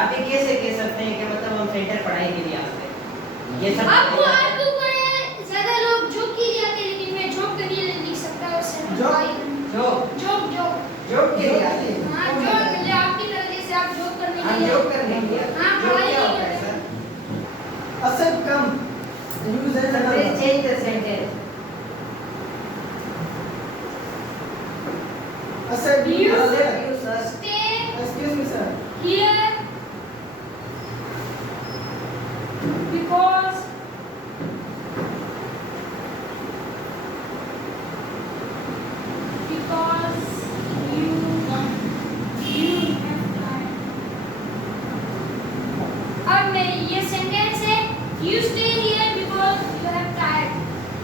आप ये कैसे कह सकते हैं कि मतलब हम सेंटर पढ़ाई के लिए आते हैं? ये सब आपको कोई ज्यादा लोग जॉब के लिए आते हैं, लेकिन मैं जॉब के लिए नहीं सकता और सेंटर जॉब जॉब के लिए आते हैं। हाँ जॉब मतलब आपकी तरह जैसे आप जॉब करने के हम लिए जॉब करने के लिए हाँ जॉब पढ़ाई क्या के होता है लिए सर? असल come use and Please change the sentence. असल You- You sir. stay excuse me sir here because you have time. अब मैं ये सेंटेंस है you stay here because you have time.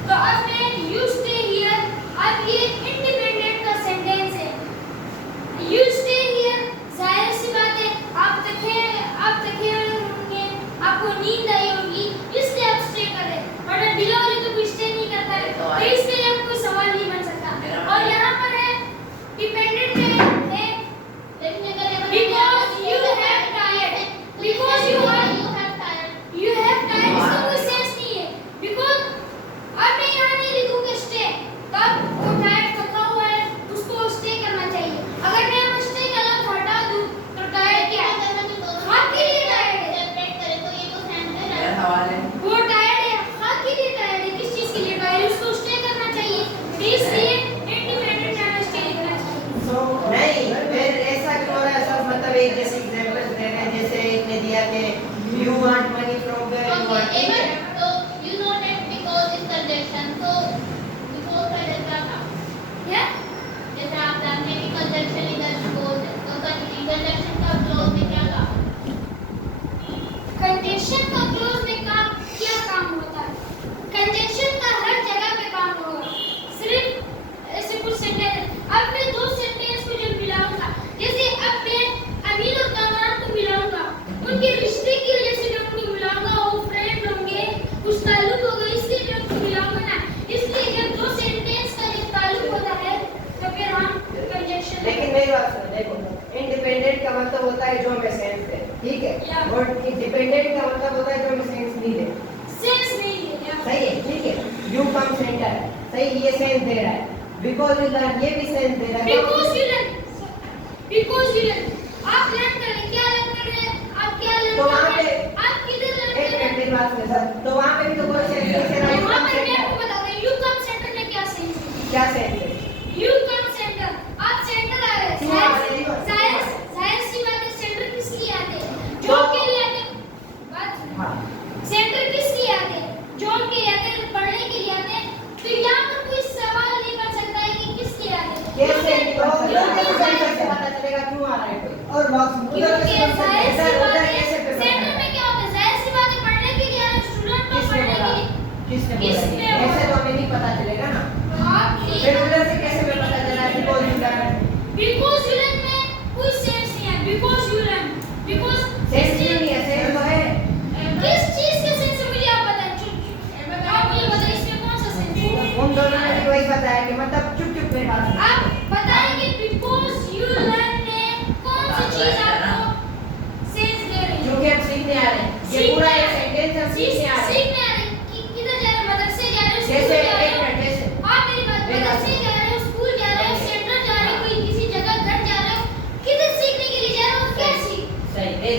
तो अब मैं you stay here, अब ये इंडिपेंडेंट का सेंटेंस है। You stay here जाहिर सी बात है आप थके होंगे, आपको नींद आई होगी, इसलिए आप स्टे कर रहे हैं। बट बिलो वाले तो कोई स्टे नहीं करता है, तो इसलिए अब कोई सवाल नहीं बन सकता। और यहाँ पर है डिपेंडेंट है because you have tired, because you have tired इसका कोई सेंस नहीं है। because अब मैं यहाँ नहीं लिखूंगा स्टे, तब वो टायर्ड थका हुआ है उसको स्टे करना चाहिए। अगर मैं यहाँ स्टे का लफ्ज हटा दूँ तो टायर्ड क्या है? हाँ के लिए टायर्ड है, हवाले वो टायर्ड है, हाँ के लिए टायर्ड है, किस चीज के लिए टायर्ड है, उसको स्टे करना चाहिए, तो इसलिए इंडिपेंडेंट टाइम स्टे लिखना चाहिए। सो नहीं, फिर ऐसा क्यों हो रहा है सब? मतलब एक जैसे एग्जांपल दे रहे हैं, जैसे एक ने दिया कि you want money from where you want it. या कंजंक्शन का क्लोज में काम क्या काम होता है? कंजंक्शन का हर जगह पे काम होगा, सिर्फ ऐसे कुछ सेंटेंस। अब मैं दो सेंटेंस को जब मिलाऊंगा, जैसे अब मैं अमीन और कामरान को मिलाऊंगा, उनके रिश्ते की वजह से मैं उनको मिलाऊंगा, वो फ्रेंड होंगे, कुछ ताल्लुक होगा, इसलिए मैं उनको मिलाऊंगा ना। इसलिए जब दो सेंटेंस का एक ताल्लुक होता है तो फिर हम कंजंक्शन। लेकिन मेरी बात सुनो, देखो इंडिपेंडेंट का मतलब होता है जो हमें सेंस दे, ठीक है? या। और डिपेंडेंट का मतलब होता है जो हमें सेंस नहीं दे। सेंस नहीं है या सही है, ठीक है? यू कम सेंटर है, सही, ये सेंस दे रहा है। बिकॉज़ यू लर्न, ये भी सेंस दे रहा है। because you learn आप लर्न कर रहे हैं, क्या लर्न कर रहे हैं, आप क्या लर्न तो कर वहाँ रहे पे हैं, आप किधर लर्न एक कर रहे मिनट हैं? की बात सुनो सर, तो वहाँ पे भी तो कोई सेंस नहीं दे रहा है। वहाँ पर मैं आपको बताता हूँ यू कम सेंटर में क्या सेंस है। क्या सेंस है? यू कम सेंटर, आप सेंटर आ रहे क्यों आ रहे हैं, हैं? जाहिर सी बात है सेंटर किस लिए आते हैं? जॉब के लिए आते हैं। बात सुनो। हाँ, सेंटर किस लिए आते हैं? जॉब के लिए आते हैं, पढ़ने के लिए आते हैं। तो यहाँ पर कोई सवाल नहीं बन सकता है कि किस लिए आते हैं। कैसे नहीं बन सकता? क्योंकि सेंटर से पता चलेगा क्यों आ रहा है कोई? और बात सुनो क्योंकि जाहिर सी इधर- बात उधर है कैसे पे सेंटर पता में क्या होता है? जाहिर सी बात है पढ़ने के लिए आए स्टूडेंट को किसने पढ़ने बोला? के लिए। किसने बोला? किसने ऐसे बोला? तो हमें नहीं पता चलेगा ना। आप फिर उधर से कैसे हमें पता चला कि कोई इंसान बिकॉज़ यू लर्न में कोई सेंस नहीं है। Because you learn, because sense क्यों नहीं है? सेंस तो है। किस चीज का सेंस है मुझे आप बताएं। आप मुझे बताइए इसमें कौन सा सेंस है? उन दोनों ने भी वही बताया कि मतलब चुप चुप में बात सुनो। आप बताएंगे बिकॉज़ यू लर्न में कौन सी चीज आपको सेंस दे रही है? क्योंकि हम सीखने आ रहे हैं। ये पूरा एक